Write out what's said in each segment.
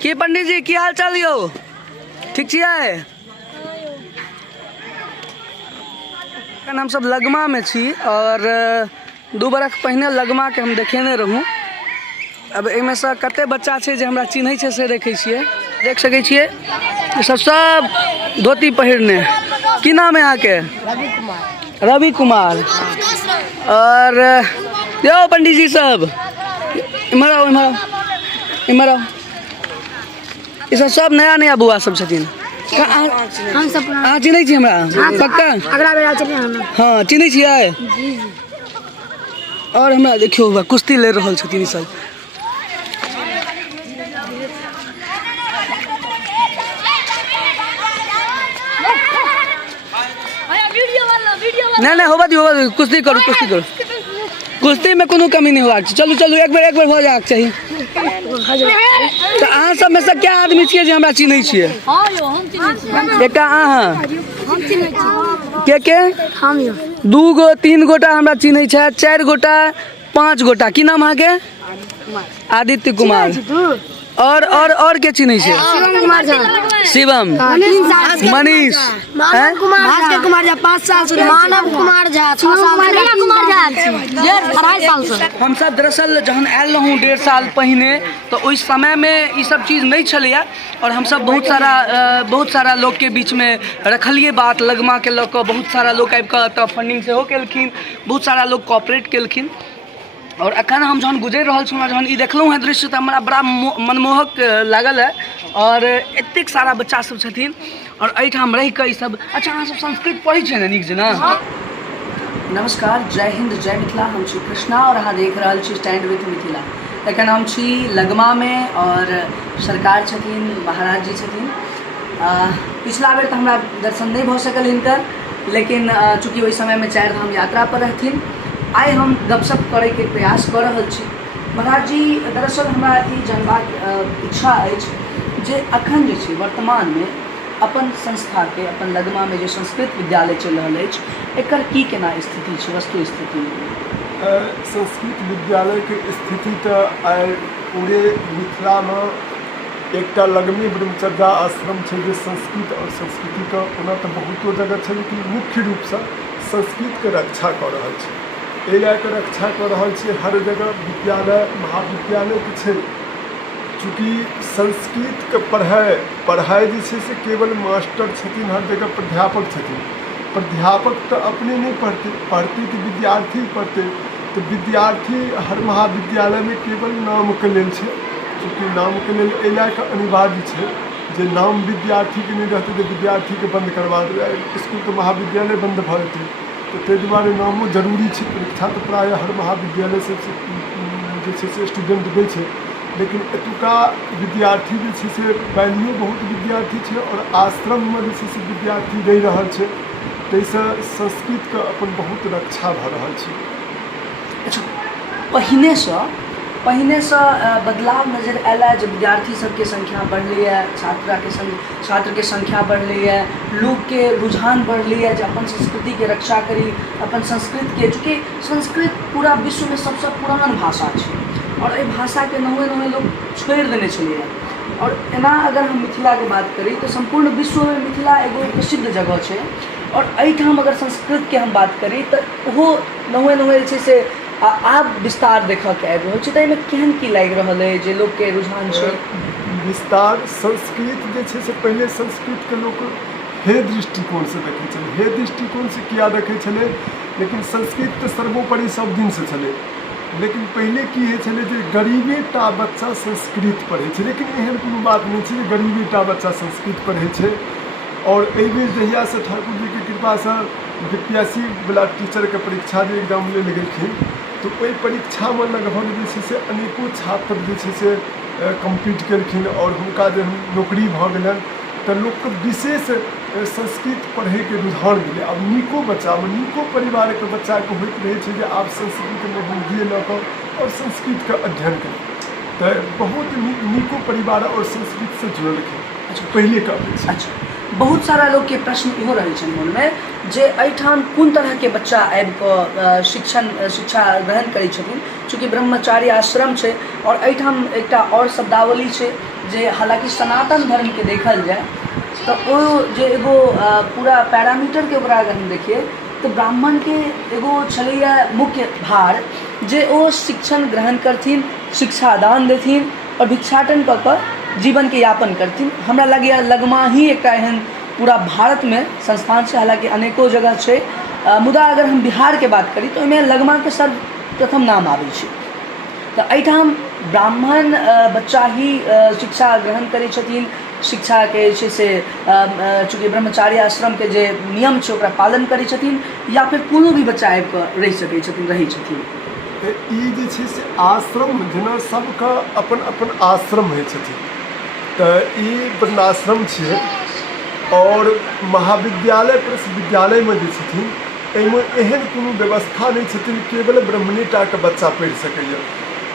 की पंडित जी की हाल चाल यो ठीक छियै? एखन हम सब लगमा में छी और 2 बरख पहिने लगमा के हम देखेने रहूँ। अब एहिमे से कते बच्चा छै जे हमरा चिन्है छै से देखै छियै, देख सकै छियै सब धोती पहिरने। की नाम है अहाँके? रवि कुमार। और यो पंडित जी सब इम्हर आओ इम्हर आओ। ई सब नया नया बुआ सब छथिन। अहाँ चिन्है छी हमरा पक्का? हाँ चिन्है छियै। और हमरा देखियो कुश्ती ले रहल छथिन ई सब। नहीं होगा दी कुश्ती करू कुश्ती में कोनो कमी नहीं होगा। चलू चलू एक बेर हो जाए चाहिए। तो अहाँ सब में से क्या आदमी छियै जे हमरा चिन्है छियै? एकटा अहाँ के 2 गो 3 गोटा हमरा चिन्है छै, 4 गोटा 5 गोटा। की नाम अहाँके? आदित्य कुमार। और के चिन्है छै? शिवम, मनीष, भास्कर कुमार झा 5 साल से, मानव कुमार झा 6 साल से। हम सब दरअसल जहन आयल रहूँ 1.5 साल पहिने तो उस समय में ये सब चीज़ नहीं छलैया और हम सब बहुत सारा लोग के बीच में रखलिए बात लगमा के लऽ कऽ। बहुत सारा लोग आबि कऽ तऽ फंडिंग सेहो केलखिन, बहुत सारा लोग कॉपरेट केलखिन। और अखन हम जहन गुजरि रहल छलहुँ, जहन ई देखलहुँ हैं दृश्य तो हमरा बड़ा मनमोहक लागल है। और एतेक सारा बच्चा सब छथिन और एहिठाम रहि कऽ ई सब। अच्छा अहाँ सब संस्कृत पढ़ै छियै ने नीक जेना? नमस्कार, जय हिंद जय मिथिला। हम छी कृष्णा और अहाँ देख रहल छी स्टैंड विथ मिथिला। एखन हम छी लगमा में और सरकार छथिन, महाराज जी छथिन। पिछला बेर तो हमरा दर्शन नहीं भऽ सकल हिनकर, लेकिन चूँकि ओहि समय में 4 धाम यात्रा पर रहथिन। आइ हम गपशप करे के प्रयास कर रहल छी। महाराज जी दरअसल हमरा ई जानबाक इच्छा अछि जे अखन जे छै वर्तमान में अपन संस्था के, अपन लगमा में जे संस्कृत विद्यालय चल रहल अछि, एकर की केना स्थिति छै, वस्तु स्थिति? संस्कृत विद्यालय के स्थिति तो आइ पूरे मिथिला में एकटा लगमी ब्रह्मचर्या आश्रम छै जे संस्कृत और संस्कृति का ओना तो बहुतो जगह छै, लेकिन मुख्य रूप से संस्कृत के रक्षा कर रहल छै। एहि लए कऽ रक्षा कर रहल छै। हर जगह विद्यालय महाविद्यालय के छै। चूँकि संस्कृत के पढ़ाई जे छै से केवल मास्टर छथिन, हर जगह प्राध्यापक छथिन। प्राध्यापक तो अपने नहीं पढ़ते तो विद्यार्थी पढ़ते। तो विद्यार्थी हर महाविद्यालय में केवल नाम के लेल छै। चूँकि नाम के लेल एहि लए कऽ अनिवार्य छै जे नाम विद्यार्थी के नहीं रहते तो विद्यार्थी के बंद करवा देबै, स्कूल तो महाविद्यालय बंद भऽ जेतै। तो ताहि दुआरे नामो जरूरी छै। परीक्षा तो प्रायः हर महाविद्यालय से जे छै से स्टूडेंट दै छै, लेकिन एतुका विद्यार्थी जे छै से वैल्यू बहुत विद्यार्थी छै और आश्रम में जे छै से विद्यार्थी रहि रहल छै। ताहिसँ संस्कृत के अपन बहुत रक्षा भऽ रहल छै। अच्छा पहिने से बदलाव नजर आयल जे विद्यार्थी सबके संख्या बढ़लै, छात्र के संख्या बढ़लै, लोग के रुझान बढ़लै जे अपन संस्कृति के रक्षा करी, अपन संस्कृत के। चूँकि संस्कृत पूरा विश्व में सबसे पुरान भाषा है और ये भाषा के नहुए लोग छोड़ देने छलिए। और एना अगर हम मिथिला के बात करी तो संपूर्ण विश्व में मिथिला एगो प्रसिद्ध जगह है। और एहिठाम अगर संस्कृत के हम बात करी तो वो नहुए जे से आप विस्तार देखा के आबि रहल छै। तऽ एहिमे केहन की लागि रहल है जे लोग के रुझान छै? विस्तार संस्कृत जे छै से पहले संस्कृत के लोग हे दृष्टिकोण से देखै छलै। हे दृष्टिकोण से किया देखै छलै, लेकिन संस्कृत तो सर्वोपरि सब दिन से छलै। लेकिन पहले की होइ छलै जे गरीबेटा बच्चा संस्कृत पढ़ै छै, लेकिन एहन कोनो बात नहीं छै जे गरीबेटा बच्चा संस्कृत पढ़ै छै। और एहि बेर जहिया से ठाकुर जी के कृपा से बीपीएससी वाला टीचर के परीक्षा जे एग्जाम लेल गेलखिन, तो ओहि परीक्षा में लगभग जे छै से अनेकों छात्र जे छै से कम्पीट केलखिन और हुनका जे नौकरी भऽ गेलनि। तो लोग के विशेष संस्कृत पढ़े के रुझान मिले। अब नीको बच्चा में नीको परिवार के बच्चा के होइत रहे छै जे आप संस्कृत में हिंदी लऽ कऽ और संस्कृत के अध्ययन करें। तो बहुत नीको परिवार और संस्कृत से जुड़ल है पहले का। अच्छा बहुत सारा लोग के प्रश्न इहो रहे छन मन में जे एहिठाम कोन तरहके बच्चा आबि कऽ शिक्षा ग्रहण करै छथिन, चूँकि ब्रह्मचारी आश्रम छै और एहिठाम एकटा और शब्दावली छै जे हालांकि सनातन धर्मके देखल जाए तऽ ओ जे एगो पूरा पैरामीटरके ओकरा अगर हम देखिए तो ब्राह्मण के एगो छलैया मुख्य भार जे ओ शिक्षण ग्रहण करथिन, शिक्षादान देथिन और भिक्षाटन कऽ कऽ जीवन के यापन करथिन। हमरा लगैया लगमा ही एकटा एहन पूरा भारत में संस्थान छै, हालांकि अनेको जगह छै, मुदा अगर हम बिहार के बात करी तो ओहिमे लगमा के सर्वप्रथम नाम आबै छै। तो एहिठाम ब्राह्मण बच्चा ही शिक्षा ग्रहण करै छथिन, शिक्षा के छै से चूँकि ब्रह्मचारी आश्रम के जे नियम छै ओकरा पालन करै छथिन, या फिर कोनो भी बच्चा आबि कऽ रहि सकै छथिन, रहै छथिन। ई जे छै से आश्रम जेना सबके अपन अपन आश्रम होइ छथिन, तऽ ई वर्णाश्रम छै और महाविद्यालय विश्वविद्यालय में जे छथिन एहिमे एहन कोनो व्यवस्था नहीं छथिन केवल ब्राह्मणे टा के बच्चा पढ़ि सकैए,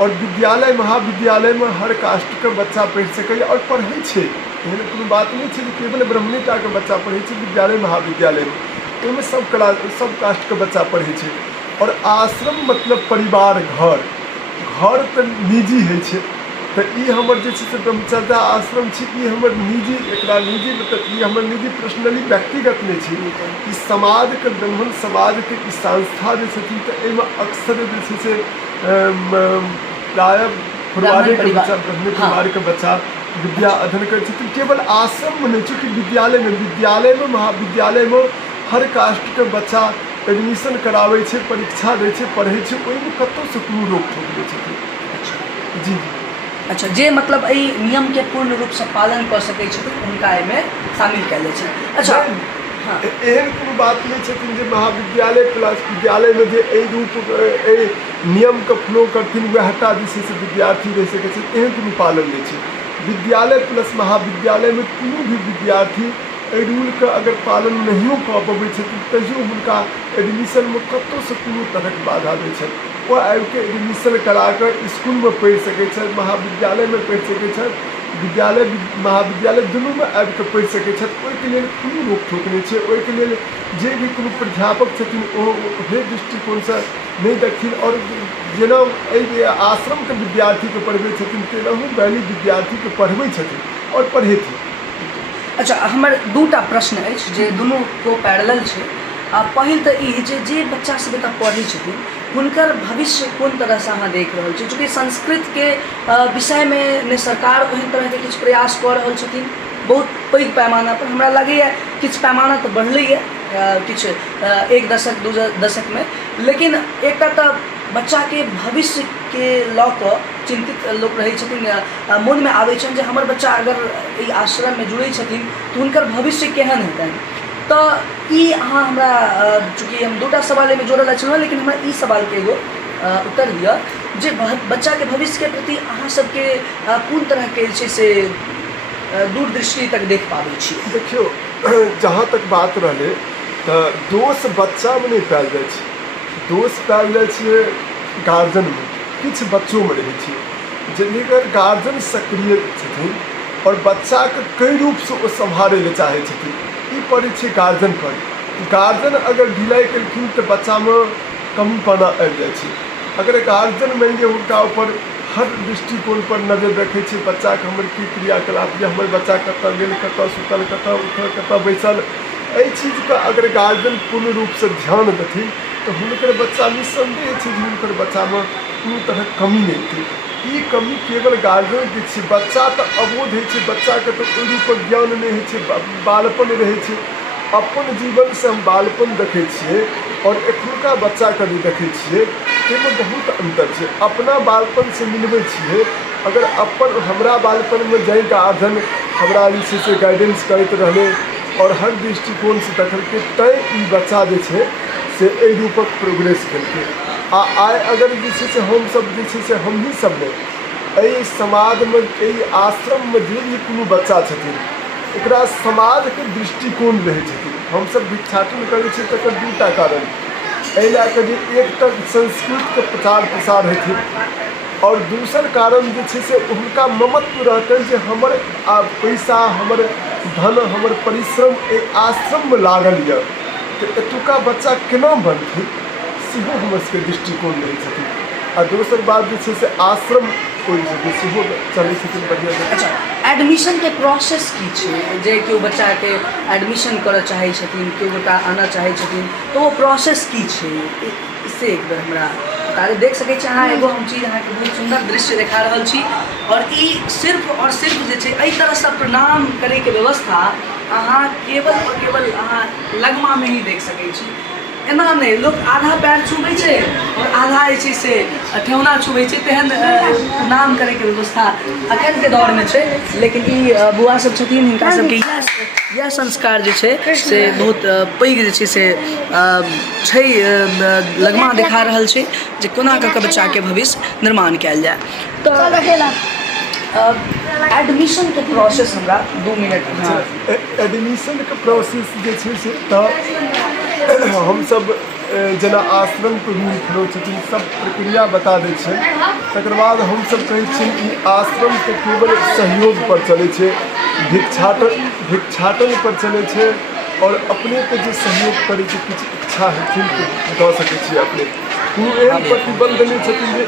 और विद्यालय महाविद्यालय में हर कास्ट के बच्चा पढ़ि सकैए और पढ़ै छै। एहन कोनो बात नहीं छै कि केवल ब्राह्मणे टा के बच्चा पढ़ै छै विद्यालय महाविद्यालय में, ओहिमे सब कास्ट के बच्चा पढ़ै छै। और आश्रम मतलब परिवार, घर तो निजी है छै, तो ई हमर जे छै से ब्रह्मचर्या आश्रम छै, ई हमर निजी, एकरा निजी मतलब ई हमर निजी पर्सनली व्यक्तिगत नहीं छै, ई समाज के ब्राह्मण समाज के ई संस्था जे छथिन तऽ एहिमे अक्सर जे छै से प्रायः परिवार के बच्चा, ब्राह्मण परिवार के बच्चा विद्या अध्ययन करै छथिन। केवल आश्रम में नहीं छै कि विद्यालय में महाविद्यालय में हर कास्ट के बच्चा एडमिशन कराबै छै, परीक्षा दै छै, पढ़ै छै, ओहिमे कतौसँ कोनो रोक टोक नहि छथिन। जी अच्छा, जे मतलब एहि नियम के पूर्ण रूप से पालन कर सकै छथिन हुनका एहिमे शामिल कयल जाइ छै। अच्छा, हाँ, एहन कोनो बात नहीं छथिन जे महाविद्यालय प्लस विद्यालय में जे एहि नियम के फॉलो करथिन वएहटा जे छै से विद्यार्थी रहि सकै छै, एहन कोनो पालन नहीं छै। विद्यालय प्लस महाविद्यालय में कोनो भी विद्यार्थी एहि रूल के अगर पालन नहियो कऽ पबै छथिन तैयो हुनका एडमिशन में कतौसँ कोनो तरहक बाधा नहि छनि, ओ आबि कऽ एडमिशन करा कऽ इसकुल में पढ़ि सकै छथि, महाविद्यालय में पढ़ि सकै छथि, विद्यालय महाविद्यालय दुनू में आबि कऽ पढ़ि सकै छथि। ओहिके लेल कोनो रोक टोक नहि छै, ओहिके लेल जे भी कोनो प्राध्यापक छथिन ओ ओहि दृष्टिकोणसँ नहि देखथिन, और जेना एहि आश्रम के विद्यार्थी के पढ़बै छथिन तेनाहू वैली विद्यार्थी के पढ़बै छथिन और पढ़ेथिन। अच्छा, हमर दूटा प्रश्न अछि जे दुनू को पैरेलल छै। पहिल तऽ ई जे बच्चा सब एतऽ पढ़ै छथिन हुनकर भविष्य कोन तरहसँ अहाँ देख रहल छी, चूँकि संस्कृत के विषय में ने सरकार ओहन तरह के किछु प्रयास कऽ रहल छथिन बहुत पैघ पैमाना पर। हमरा लगैए किछु पैमाना तऽ बढ़लैए किछु 1 दशक 2 दशक में, लेकिन एकटा तऽ बच्चा के भविष्य के लऽ कऽ चिंतित लोक रहै छथिन, मन में आबै छनि जे हमर बच्चा अगर ई आश्रम में जुड़ै छथिन तऽ हुनकर भविष्य केहन हेतनि। तऽ ई अहाँ हमरा, चूँकि हम दूटा सवाल एहिमे जोड़ल छलहुँ, लेकिन हमरा ई सवाल के एगो उत्तर दिअ जे बच्चा के भविष्य के प्रति अहाँ सबके कोन तरह के छै से दूरदृष्टि तक देख पाबै छी। देखियो, जहाँ तक बात रहलै तऽ दोष बच्चा में नहीं पायल जाइ छै, दोष पायल जाइ छै गार्जियन में, किछु बच्चों में रहै छै। जेकर गार्जियन सक्रिय छथिन और बच्चा के कई रूप से ओ सम्हारै लए चाहै छथिन, ई पड़ै छै गार्जियन पर। गार्जियन अगर ढिलाई केलखिन तऽ बच्चा में कमीपना आबि जाइ छै। अगर गार्जियन मानि लिअ हुनका ऊपर हर दृष्टिकोण पर नजर रखै छै, बच्चा के हमर की क्रियाकलाप या हमर बच्चा कतऽ गेल, कतऽ सुतल, कतऽ उठल, कतऽ बैसल, एहि चीज पर अगर गार्जियन पूर्ण रूप से ध्यान देथिन तो हुनकर बच्चा निस्संदेह छै जे हुनकर बच्चा में कोनो तरहक कमी नहीं हेतै। ई कमी केवल गार्जियन के छै, बच्चा तऽ अबोध होइ छै, बच्चा के तऽ ओहि रूप ज्ञान नहीं होइ छै, बालपन रहै छै। अपन जीवन से हम बालपन देखै छियै और एखुनका बच्चा के जे देखै छियै ताहिमे बहुत अंतर छै। अपना बालपन से मिलबै छियै, अगर अपन हमरा बालपन में जाहि गार्जियन हमरा जे छै से गाइडेंस करैत रहलै और हर दृष्टिकोण से देखलकै तैँ ई बच्चा जे छै से एहि रूपक प्रोग्रेस केलकै। आइ अगर जे छै से हमसब जे छै से हमही सब ने एहि समाजमे एहि आश्रममे जे भी कोनो बच्चा छथिन ओकरा समाजके दृष्टिकोण रहै छथिन। हमसब भिक्षाटन करै छी तकर दूटा कारण, एहि लए कऽ जे एक तऽ संस्कृतके प्रचार प्रसार हेथिन और दोसर कारण जे छै से हुनका ममत्व रहतनि जे हमर पैसा, हमर धन, हमर परिश्रम एहि आश्रममे लागल यऽ, तो एतुका बच्चा केना बनतै सेहो हमर सबके दृष्टिकोण रहै छथिन। आ दोसर बात जे छै से आश्रम ओहि जगह सेहो चलै छथिन बढ़िआँ। अच्छा, एडमिशन के प्रोसेस की छै? जे केओ बच्चा के एडमिशन करऽ चाहै छथिन, केओ गोटा आनऽ चाहै छथिन, तो वो प्रोसेस की छै इससे एक बार हमरा तारे देख सकै छी अहाँ। एगो हम चीज अहाँके बहुत सुंदर दृश्य देखा रहल छी, और ई सिर्फ और सिर्फ जे छै एहि तरहसँ प्रणाम करैके व्यवस्था अहाँ केवल और केवल अहाँ लगमामे ही देख सकै छी। एना नहीं, लोग आधा पैर छुबै छै और आधा जे छै से ठेहुना छुबै छै, तेहन प्रणाम करैके व्यवस्था अखनके दौरमे छै। लेकिन ई बुआ सब छथिन, हिनका सबके यह संस्कार जे छै से बहुत पैघ जे छै से छै, लगमा देखा रहल छै जे कोना कऽ कऽ बच्चाके भविष्य निर्माण कयल जाय। तऽ एडमिशन के प्रोसेस हमरा 2 मिनट। एडमिशन के प्रोसेस जे छै से तऽ हमसब जेना आश्रमके रूल खलो छथिन सब प्रक्रिया बता दै छै। तकर बाद हमसब कहै छियै कि आश्रम तऽ केवल सहयोग पर चलै छै, भिक्षाटन पर चलै छै, और अपनेके जे सहयोग करै छै किछु इच्छा हेथिन तऽ दऽ सकै छियै अपने। कोनो एहन प्रतिबन्ध नहि छथिन जे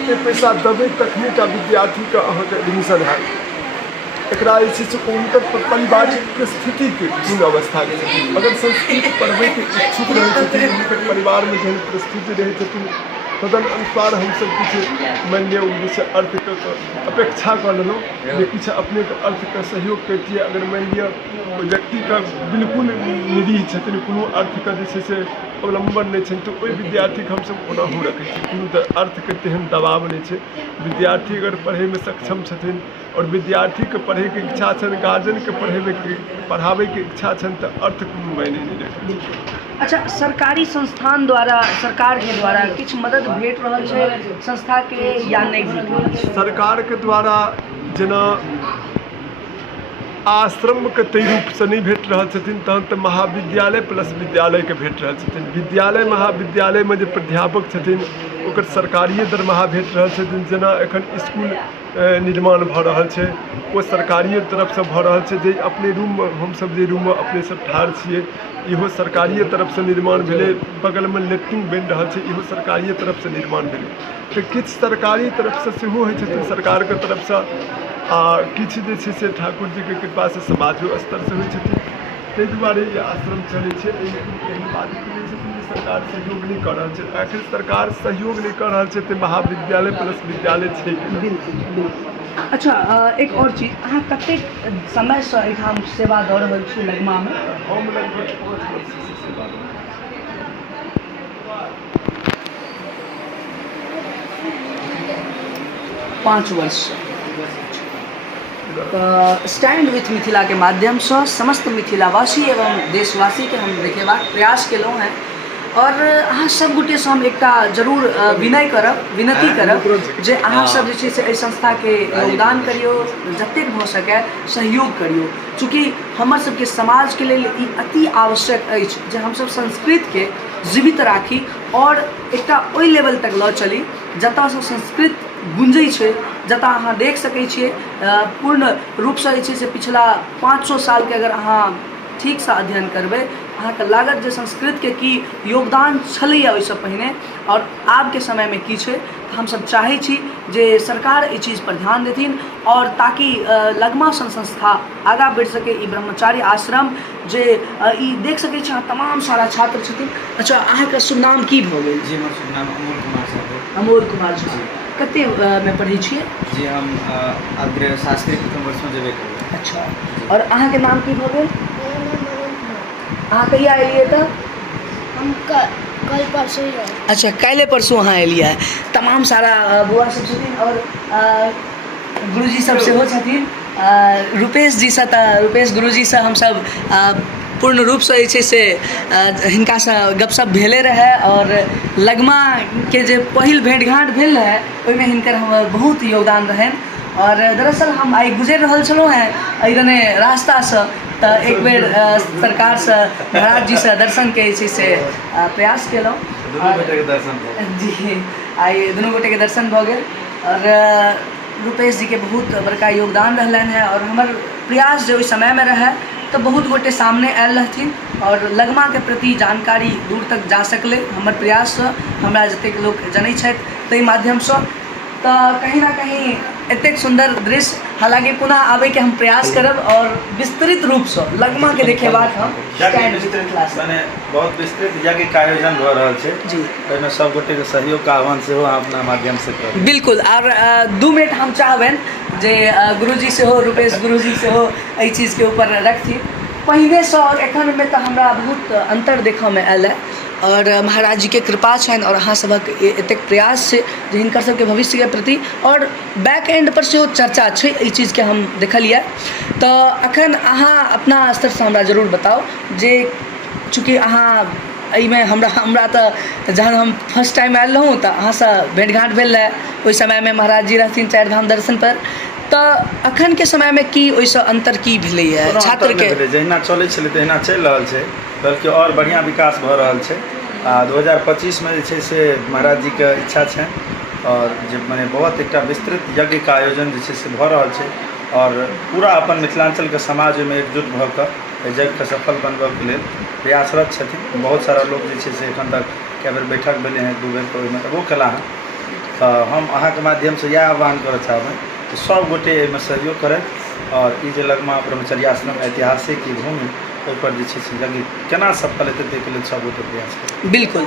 एतेक पैसा देबै तखने टा विद्यार्थीके अहाँके एडमिशन हैत। एकरा जे छै से हुनकर पारिवारिक परिस्थितिके कोन अवस्थाके छथिन। अगर संस्कृत पढ़बैके इच्छुक रहै छथिन, हुनकर परिवारमे जेहन परिस्थिति रहै छथिन तदन अनुसार हमसब किछु मानि लिअ जैसे अर्थके अपेक्षा कऽ लेलहुँ जे किछु अपनेके अर्थके सहयोग करतियै। अगर मानि लिअ ओहि व्यक्तिके बिल्कुल निरीह छथिन, कोनो अर्थके जे छै से अवलम्बन नहि छनि, तऽ ओहि विद्यार्थीके हमसब ओनाहू रखै छी, कोनो अर्थके तेहन दबाव नहि छै। विद्यार्थी अगर पढ़ैमे सक्षम छथिन और विद्यार्थीके पढ़ैके इच्छा छनि, गार्जियनके पढ़ाबैके इच्छा छनि, तऽ अर्थ कोनो मायने नहि रखै छै। अच्छा, सरकारी संस्थान द्वारा, सरकार के द्वारा किछु मदद भेट रहल छै संस्था के या नहीं भेट रहल छै? सरकार के द्वारा जेना आश्रम के तै रूप से नहीं भेट रहल छथिन, तहन तऽ महाविद्यालय प्लस विद्यालय के भेट रहल छथिन। विद्यालय महाविद्यालय में जे प्राध्यापक छथिन ओकर सरकारिए दरमाहा भेट रहल छथिन। जेना एखन स्कूल निर्माण भऽ रहल छै ओ सरकारिए तरफसँ भऽ रहल छै। जे अपने रूम हमसब जे रूममे अपने सब ठाढ़ छियै इहो सरकारिए तरफसँ निर्माण भेलै। बगलमे लैट्रिन बनि रहल छै, इहो सरकारिए तरफसँ निर्माण भेलै। तऽ किछु सरकारी तरफसँ सेहो होइ छथिन सरकारके तरफसँ, आ किछु जे छै से ठाकुर जीके कृपासँ समाजो स्तरसँ होइ छथिन। ताहि दुआरे ई आश्रम चलै छै। एहन बात नहि छथिन जे सरकार सहयोग नहि कऽ रहल छै। आखिर सरकार सहयोग नहि कऽ रहल छै तऽ महाविद्यालय प्लस विद्यालय छै। बिल्कुल। अच्छा, एक और चीज, अहाँ कतेक समयसँ एहिठाम सेवा दऽ रहल छी लगमामे? हम लगभग 5 वर्षसँ सेवा दऽ रहल छी। 5 वर्ष। स्टैंड विथ मिथिला के माध्यम से समस्त मिथिलावासी एवं देशवासी के हम देखेबाक प्रयास केलहुँ हैं, और अहाँ सब गोटे से हम एकटा जरूर विनती करब जे अहाँ सब जे छै से एहि संस्थाके योगदान करियौ, जतेक भऽ सकै सहयोग करियौ। चूँकि हमर सबके समाजके लेल ई अति आवश्यक अछि जे हमसब संस्कृतके जीवित राखी और एकटा ओहि लेवल तक लऽ चली जतऽसँ संस्कृत गुंजै छै, जतऽ अहाँ देख सकै छियै पूर्ण रूपसँ जे छै से पिछला 500 सालके अगर अहाँ ठीकसँ अध्ययन करबै अहाँके लागत जे संस्कृतके की योगदान छलैए ओहिसँ पहिने और आबके समयमे की छै। हमसब चाहै छी जे सरकार एहि चीज पर ध्यान देथिन और ताकि लगमा सन संस्था आगाँ बढ़ि सकै। ई ब्रह्मचारी आश्रम जे ई देख सकै छी अहाँ तमाम सारा छात्र छथिन। अच्छा, अहाँके शुभ नाम की भऽ गेल? जी, हमर शुभ नाम अमोल कुमार झा। अमोल कुमार झा। कतेकमे पढ़ै छियै? जी, हम अग्र शास्त्री प्रथम वर्षमे जेबे करबै। अच्छा, और अहाँके नाम की भऽ गेल? अहाँ कहिया एलियै? तऽ हम कल परसों ही। अच्छा, काल्हि परसों अहाँ एलियै। तमाम सारा बुआ सब छथिन और गुरुजी सब सेहो छथिन। रुपेश जी से, तऽ रुपेश गुरुजी से हमसब पूर्ण रूपसँ जे छै से हिनकासँ गपशप भेले रहै, और लगमाके जे पहिल भेँटघाँट भेल रहै ओहिमे हिनकर हमर बहुत योगदान रहनि। और दरअसल हम आइ गुजरि रहल छलहुँ हैं एहि दने रास्तासँ, तऽ एक बेर सरकारसँ महाराज जीसँ दर्शनके जे छै से प्रयास केलहुँ। जी, आइ दुनू गोटेके दर्शन भऽ गेल। और रुपेश जीके बहुत बड़का योगदान रहलनि हैं, और हमर प्रयास जे ओहि समयमे रहै तो बहुत गोटे सामने आयल रहथिन और लगमा के प्रति जानकारी दूर तक जा सकले हमर प्रयास से, हमरा जतेक लोग जनै छथि ताहि माध्यम से। तो कहीं ना कहीं एतेक सुंदर दृश्य, हालांकि पुनः आबे के हम प्रयास करब और विस्तृत रूप से लगमा के देखेबाक हम माने बहुत विस्तृत यज्ञ के आयोजन भ रहल छै जी, ओहिमे सब गोटे के सहयोग का आह्वान सेहो अपना माध्यम से करब। बिल्कुल। और 2 मिनट हम चाहबेन जे गुरुजी से हो, रूपेश गुरुजी से हो एहि चीज के ऊपर रखती। पहिने से और एखन में तो हमरा बहुत अंतर देखऽ में आयल है और महाराज जी के कृपा छनि और अहाँ सबक एतेक प्रयास छै जे हिनकर सबके भविष्य के प्रति और बैक एंड पर सेहो चर्चा छै एहि चीज के हम देखलिए। तो अखन अहाँ अपना स्तर से हमरा जरूर बताउ जे चूँकि अहाँ एहिमे हमरा तऽ जहन हम फर्स्ट टाइम आयल रहूँ तऽ अहाँसँ भेँट घाँट भेल रहै, ओहि समयमे महाराज जी रहथिन 4 धाम दर्शन पर। तऽ अखन के समय में की ओहिसँ अंतर की भेलैए छात्र के? जहिना चलै छलै तहिना चलि रहल छै, बल्कि और बढ़िया विकास भऽ रहल छै। 2025 में जे छै से महाराज जी के इच्छा छनि और जे माने बहुत एकटा विस्तृत यज्ञ के आयोजन जे छै से भऽ रहल छै और पूरा अपन मिथिलांचल के समाज में एकजुट भऽ कऽ एहि यज्ञ के सफल बनबऽ के लेल प्रयासरत छथिन। बहुत सारा लोग जे छै से एखन तक कए बेर बैठक भेलै हैं, 2 बेर तऽ ओहिमे एबो केला हँ। तऽ हम अहाँके माध्यम से इएह आह्वान करऽ चाहबै कि सब गोटे एहिमे सहयोग करथि और ई जे लगमा ब्रह्मचर्य आश्रम ऐतिहासिक ई भूमि ओहि पर जे छै से यज्ञ केना सफल हेतै ताहिके लेल सब गोटे प्रयास करथि। बिल्कुल,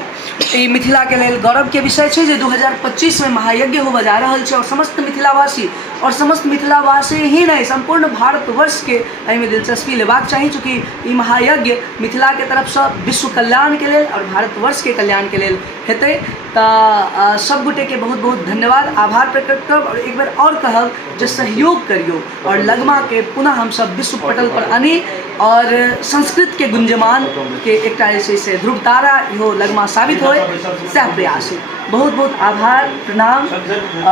ई मिथिला के लेल गौरव के विषय छै जे 2025 में महायज्ञ होबऽ जा रहल छै और समस्त मिथिलावासी और समस्त मिथिलावासी ही नहीं संपूर्ण भारतवर्ष के एहिमे दिलचस्पी लेबाक चाही, चूँकि ई महायज्ञ मिथिला के तरफ से विश्व कल्याण के लेल और भारतवर्ष के कल्याण के लेल हेतै। तऽ सब गोटे के बहुत बहुत धन्यवाद, आभार प्रकट करब और एक बेर और कहब जे सहयोग करियो और लगमा के पुनः हम सब विश्व पटल पर आनी और संस्कृत के गुंजमान के एकटा जे छै से ध्रुव तारा इहो लगमा साबित होय, सएह प्रयास है। बहुत बहुत आभार, प्रणाम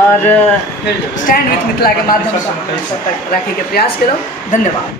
और स्टैंड विथ मिथिला के माध्यम से राखे के प्रयास करो। धन्यवाद।